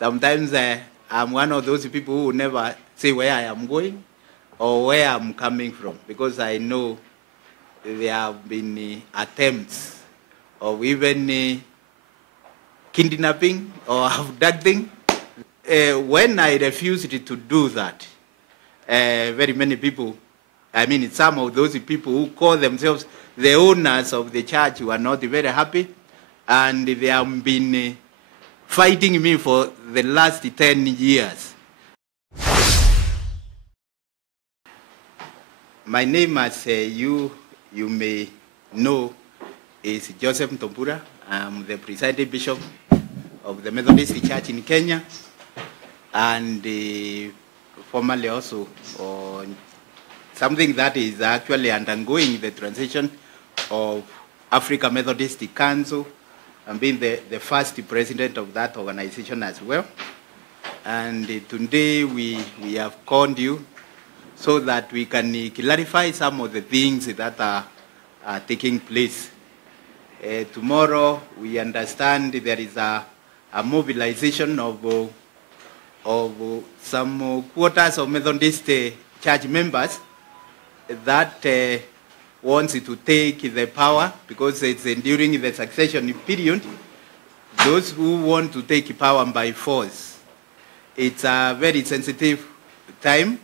Sometimes I'm one of those people who never say where I am going or where I'm coming from, because I know there have been attempts of even kidnapping or abducting. When I refused to do that, very many people, some of those people who call themselves the owners of the church were not very happy, and they have been fighting me for the last 10 years. My name, as you may know, is Joseph Ntombura. I'm the presiding bishop of the Methodist Church in Kenya, and formerly also something that is actually undergoing the transition of Africa Methodist Council, and being the first president of that organization as well. And today we have called you so that we can clarify some of the things that are taking place. Tomorrow, we understand there is a mobilization of some quarters of Methodist church members that wants to take the power, because it's during the succession period, those who want to take power by force. It's a very sensitive time,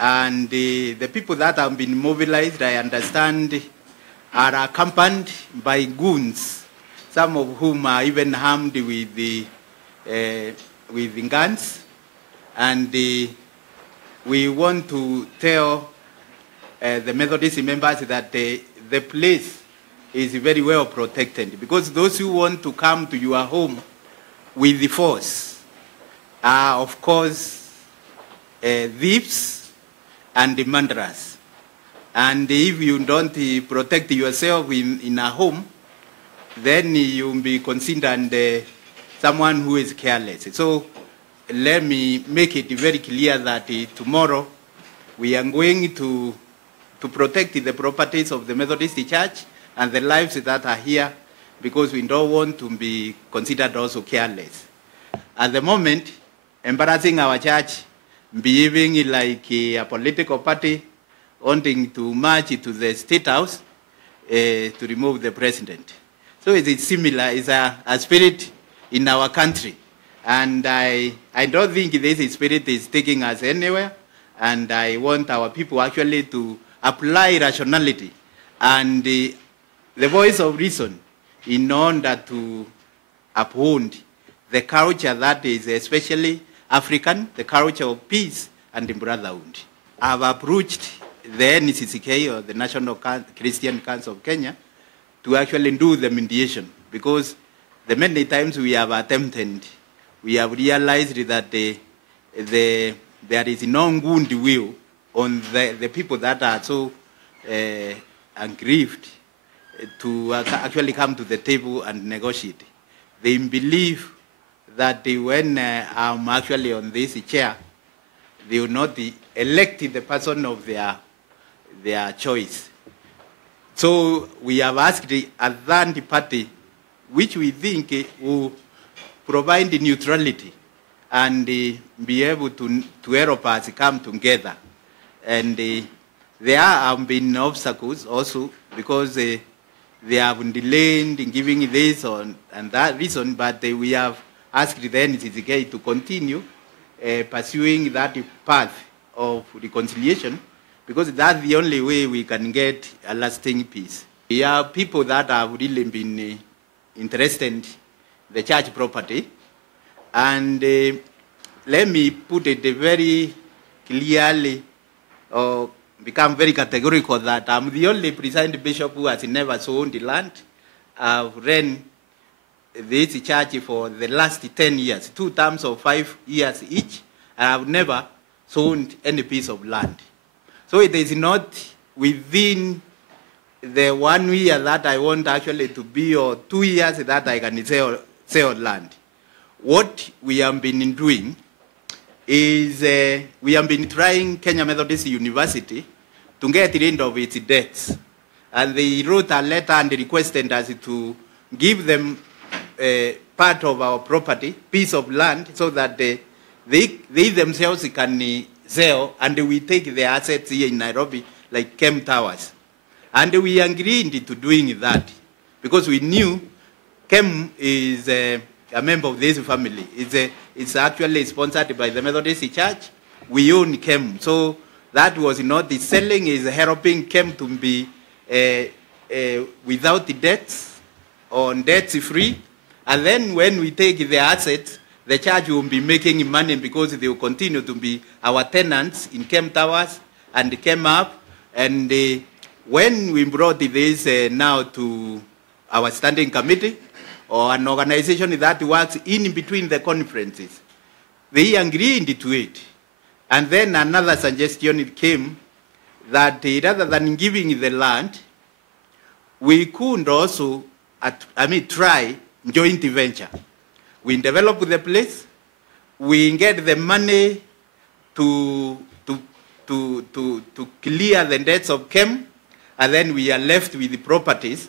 and the people that have been mobilized, I understand, are accompanied by goons, some of whom are even armed with guns. And we want to tell the Methodist members that the place is very well protected, because those who want to come to your home with the force are, of course, thieves and the murderers. And if you don't protect yourself in a home, then you'll be considered someone who is careless. So let me make it very clear that tomorrow we are going to protect the properties of the Methodist Church and the lives that are here, because we don't want to be considered also careless. At the moment, embarrassing our church, behaving like a political party, wanting to march to the State House to remove the president. So it is similar, it's a spirit in our country. And I don't think this spirit is taking us anywhere. And I want our people actually to apply rationality and the voice of reason in order to uphold the culture that is especially African, the culture of peace and brotherhood. I've approached the NCCK, or the National Christian Council of Kenya, to actually do the mediation, because the many times we have attempted, we have realized that there is no good will on the people that are so aggrieved to actually come to the table and negotiate. They believe that when I'm actually on this chair, they will not elect the person of their choice. So we have asked the other party, which we think will provide neutrality and be able to help us come together. And there have been obstacles also, because they have delayed in giving this and that reason, but we have asked the NCCK to continue pursuing that path of reconciliation, because that's the only way we can get a lasting peace. We have people that have really been interested in the church property, and let me put it very clearly, or become very categorical, that I'm the only presiding bishop who has never sold the land. I've run this church for the last 10 years, 2 terms of 5 years each, and I've never sold any piece of land. So it is not within the 1 year that I want actually to be, or 2 years that I can sell land. What we have been doing is we have been trying Kenya Methodist University to get rid of its debts. And they wrote a letter and requested us to give them part of our property, piece of land, so that they themselves can sell, and we take the assets here in Nairobi, like Kem Towers. And we agreed to doing that because we knew Kem is a member of this family. It's actually sponsored by the Methodist Church. We own Kem. So that was not the selling, is helping Kem to be without the debts or debt-free. And then when we take the assets, the church will be making money because they will continue to be our tenants in Kem Towers and Kem Up. And when we brought this now to our standing committee, or an organization that works in between the conferences, they agreed to it. And then another suggestion came that rather than giving the land, we could also, try joint venture. We develop the place, we get the money to clear the debts of Kem, and then we are left with the properties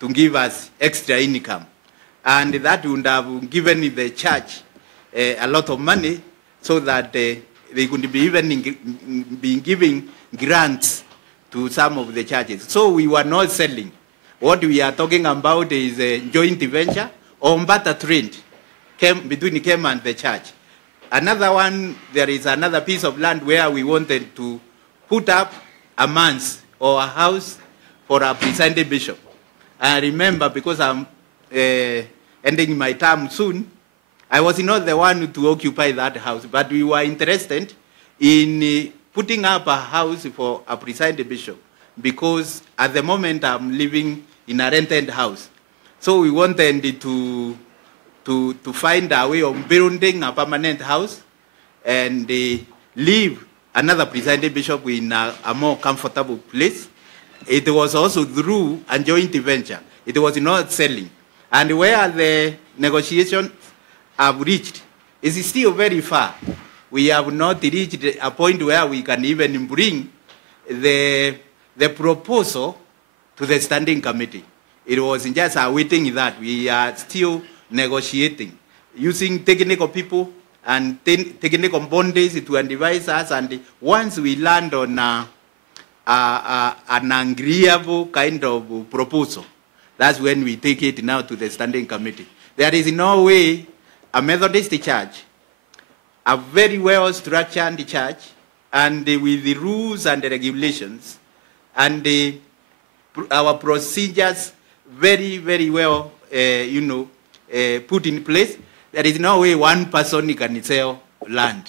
to give us extra income. And that would have given the church a lot of money so that they could be even giving grants to some of the churches. So we were not selling. What we are talking about is a joint venture or barter trade between Kem and the church. Another one, there is another piece of land where we wanted to put up a manse or a house for a presiding bishop. I remember, because I'm ending my term soon, I was not the one to occupy that house, but we were interested in putting up a house for a presiding bishop, because at the moment I'm living in a rented house. So we wanted to find a way of building a permanent house and leave another presiding bishop in a more comfortable place. It was also through a joint venture. It was not selling. And where the negotiations have reached is still very far. We have not reached a point where we can even bring the proposal to the standing committee. It was just awaiting that. We are still negotiating, using technical people and technical bodies to advise us. And once we land on an agreeable kind of proposal, that's when we take it now to the standing committee. There is no way a Methodist church, a very well-structured church, and with the rules and the regulations, and our procedures very, very well, put in place, there is no way one person can sell land.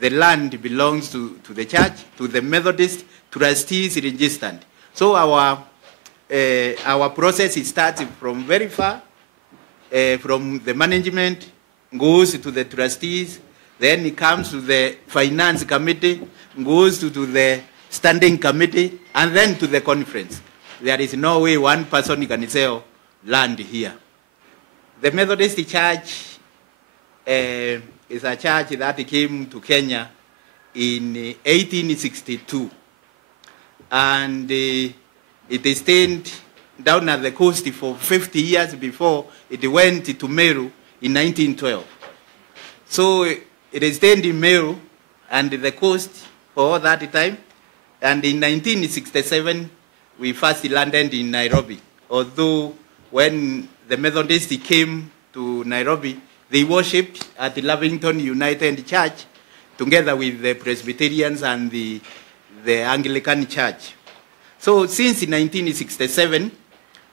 The land belongs to the church, to the Methodist trustees registered. So our process starts from very far, from the management, goes to the trustees, then it comes to the finance committee, goes to the standing committee, and then to the conference. There is no way one person can sell land here. The Methodist Church is a church that came to Kenya in 1862. And it stayed down at the coast for 50 years before it went to Meru in 1912. So it stayed in Meru and the coast for all that time. And in 1967, we first landed in Nairobi. Although when the Methodists came to Nairobi, they worshipped at the Lavington United Church together with the Presbyterians and the Anglican Church. So since 1967,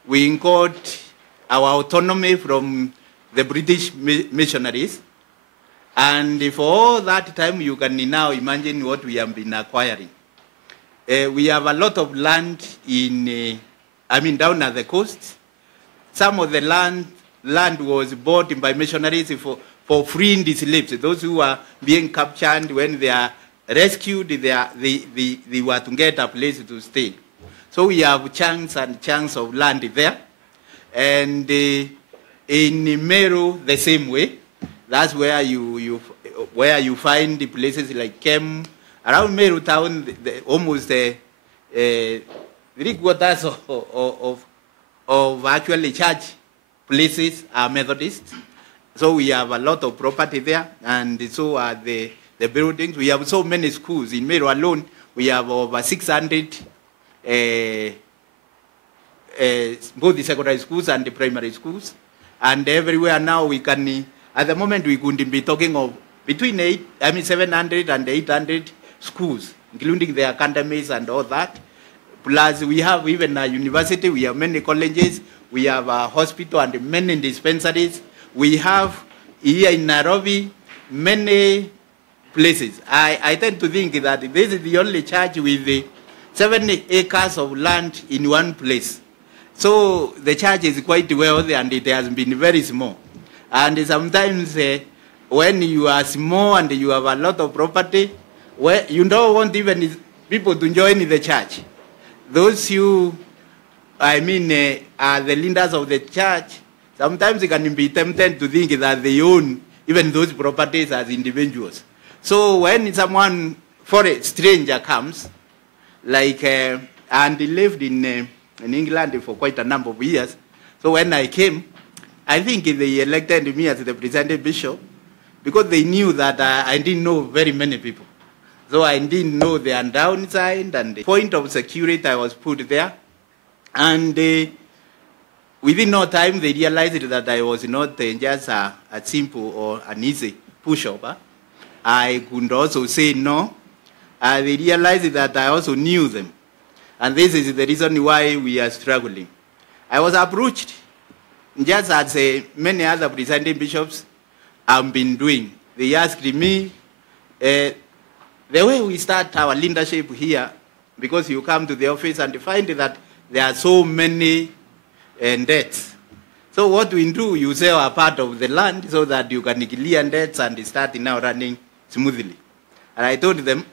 we incurred our autonomy from the British missionaries. And for all that time, you can now imagine what we have been acquiring. We have a lot of land down at the coast. Some of the land was bought by missionaries for freeing the slaves. Those who are being captured, when they are rescued, they were to get a place to stay. So we have chunks and chunks of land there. And in Meru, the same way. That's where you find the places like Kem. Around Meru town, almost 3 quarters of actually church places are Methodist. So we have a lot of property there, and so are the buildings. We have so many schools. In Meru alone, we have over 600 both the secondary schools and the primary schools. And everywhere now we can, at the moment we could be talking of between 700 and 800 schools, including the academies and all that. Plus we have even a university, we have many colleges, we have a hospital and many dispensaries. We have here in Nairobi many places. I tend to think that this is the only church with 7 acres of land in one place. So the church is quite wealthy and it has been very small. And sometimes when you are small and you have a lot of property, you don't want even people to join the church. Those who, are the leaders of the church, sometimes they can be tempted to think that they own even those properties as individuals. So when someone, a stranger comes, like, and he lived in England for quite a number of years. So when I came, I think they elected me as the presiding bishop because they knew that I didn't know very many people. So I didn't know the downside and the point of security I was put there. And within no time, they realized that I was not just a simple or an easy pushover. I could also say no. They realized that I also knew them. And this is the reason why we are struggling. I was approached, just as many other presiding bishops have been doing. They asked me, the way we start our leadership here, because you come to the office and find that there are so many debts. So what we do, you sell a part of the land so that you can clear debts and start now running smoothly. And I told them,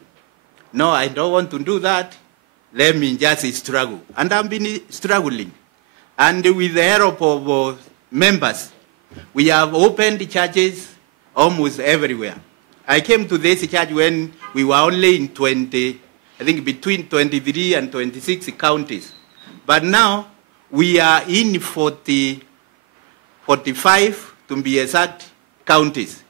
no, I don't want to do that. Let me just struggle. And I've been struggling. And with the help of members, we have opened churches almost everywhere. I came to this church when we were only in between 23 and 26 counties. But now we are in 45, to be exact, counties.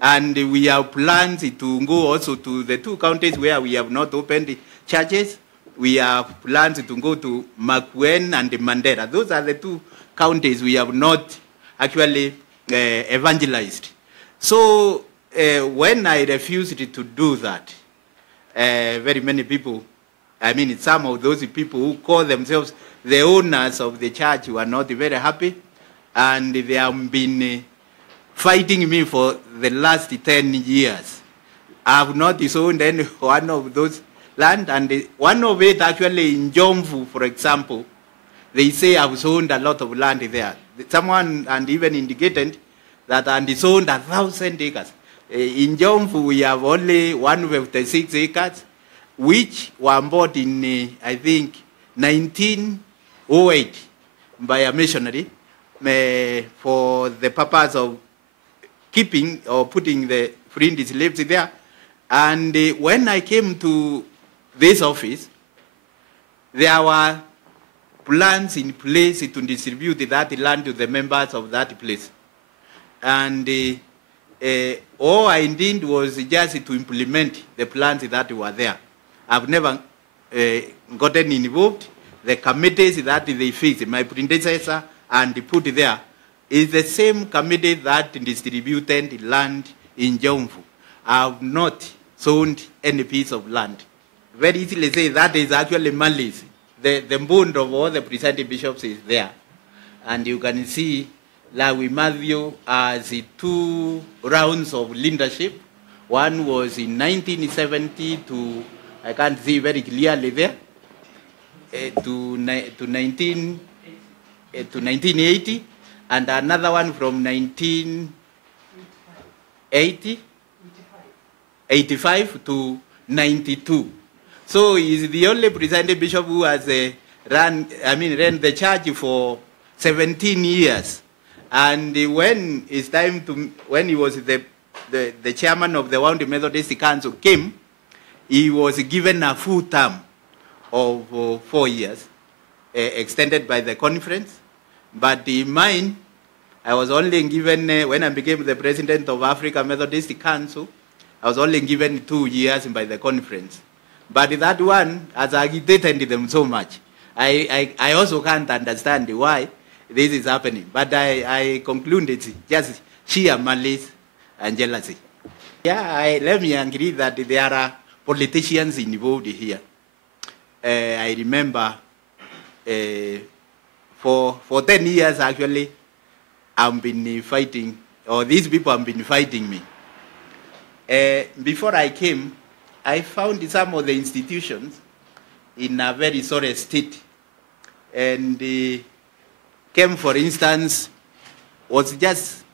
And we have plans to go also to the 2 counties where we have not opened churches. We have plans to go to Makueni and Mandera. Those are the 2 counties we have not actually evangelized. So when I refused to do that, very many people, some of those people who call themselves the owners of the church were not very happy, and they have been fighting me for the last 10 years. I have not disowned any one of those land, and one of it actually in Jomvu, for example, they say I've sold a lot of land there. Someone and even indicated that I disowned 1,000 acres. In Jomvu, we have only 156 acres, which were bought in, 1908 by a missionary for the purpose of keeping or putting the freed slaves there. And when I came to this office, there were plans in place to distribute that land to the members of that place. And all I did was just to implement the plans that were there. I've never gotten involved. The committees that they fixed, my predecessor and put there, is the same committee that distributed land in Jomvu. I have not sold any piece of land. Very easily say that is actually malice. The bond of all the presiding bishops is there. And you can see Lawi Matthew has 2 rounds of leadership. One was in 1970 to, I can't see very clearly there, to 1980, and another one from 1985 to 92. So he's the only presiding bishop who has ran the church for 17 years. And when it's time to, when he was the chairman of the World Methodist Council came, he was given a full term of 4 years, extended by the conference. But in mine, I was only given, when I became the president of Africa Methodist Council, I was only given 2 years by the conference. But that one has agitated them so much. I also can't understand why this is happening. But I conclude it's just sheer malice and jealousy. Yeah, let me agree that there are politicians involved here. I remember for 10 years, actually, I've been fighting, or these people have been fighting me. Before I came, I found some of the institutions in a very sorry state. And came, for instance, was just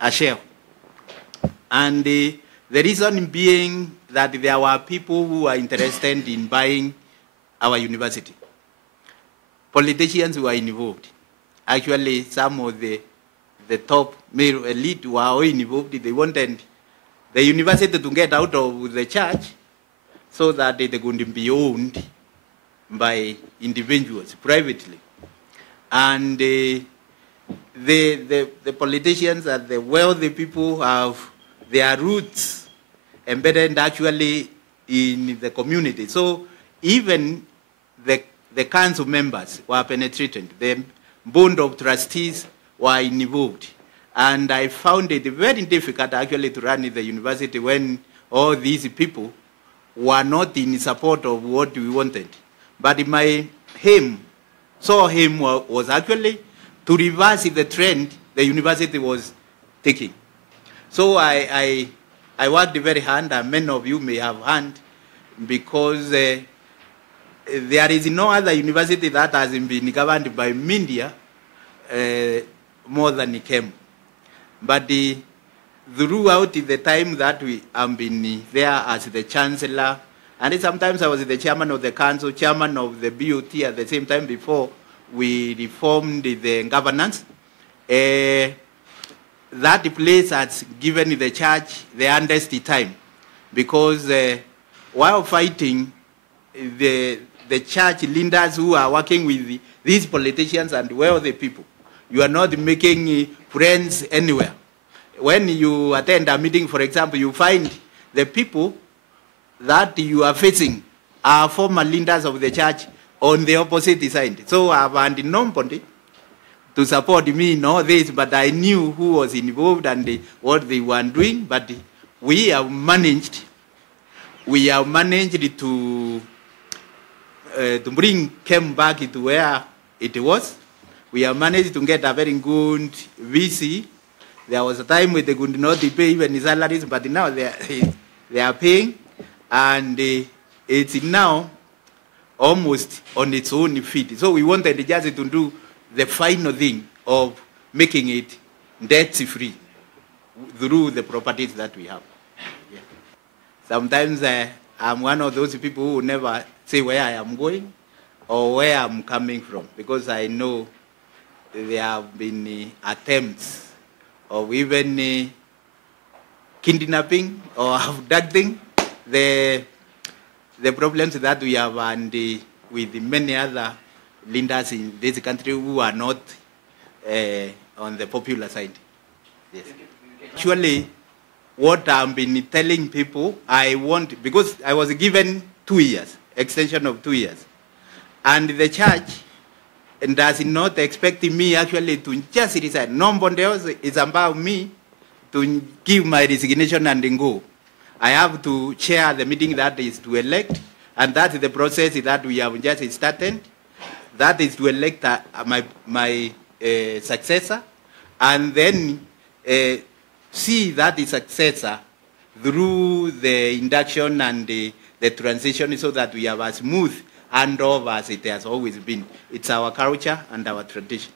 a shell. And the reason being that there were people who are interested in buying our university. Politicians were involved. Actually, some of the top male elite were all involved. They wanted the university to get out of the church so that they couldn't be owned by individuals privately. And the politicians and the wealthy people have their roots embedded actually in the community. So even the council members were penetrated. The board of trustees were involved. And I found it very difficult actually to run the university when all these people were not in support of what we wanted. But my aim was actually to reverse the trend the university was taking. So I worked very hard, and many of you may have heard, because there is no other university that has been governed by media more than KEM. But throughout the time that we have been there as the chancellor, and sometimes I was the chairman of the council, chairman of the BOT at the same time before we reformed the governance, that place has given the church the hardest time, because while fighting the church leaders who are working with these politicians and wealthy people, you are not making friends anywhere. When you attend a meeting, for example, you find the people that you are facing are former leaders of the church on the opposite side. So I've had nobody to support me in all this, but I knew who was involved and what they were doing. But we have managed to bring KEM back to where it was. We have managed to get a very good VC. There was a time when they could not pay even salaries, but now they are paying, and it's now almost on its own feet. So we wanted just to do the final thing of making it debt-free through the properties that we have. Yeah. Sometimes I'm one of those people who never say where I am going or where I'm coming from, because I know there have been attempts of even kidnapping or abducting. The problems that we have, and with many other leaders in this country who are not on the popular side. Yes. Actually, what I've been telling people, I want, because I was given 2 years, extension of 2 years, and the church does not expect me actually to just resign. Nobody else is about me to give my resignation and go. I have to chair the meeting that is to elect, and that's the process that we have just started. That is to elect my successor, and then see that the successor through the induction and the transition, so that we have a smooth handover as it has always been. It's our culture and our tradition.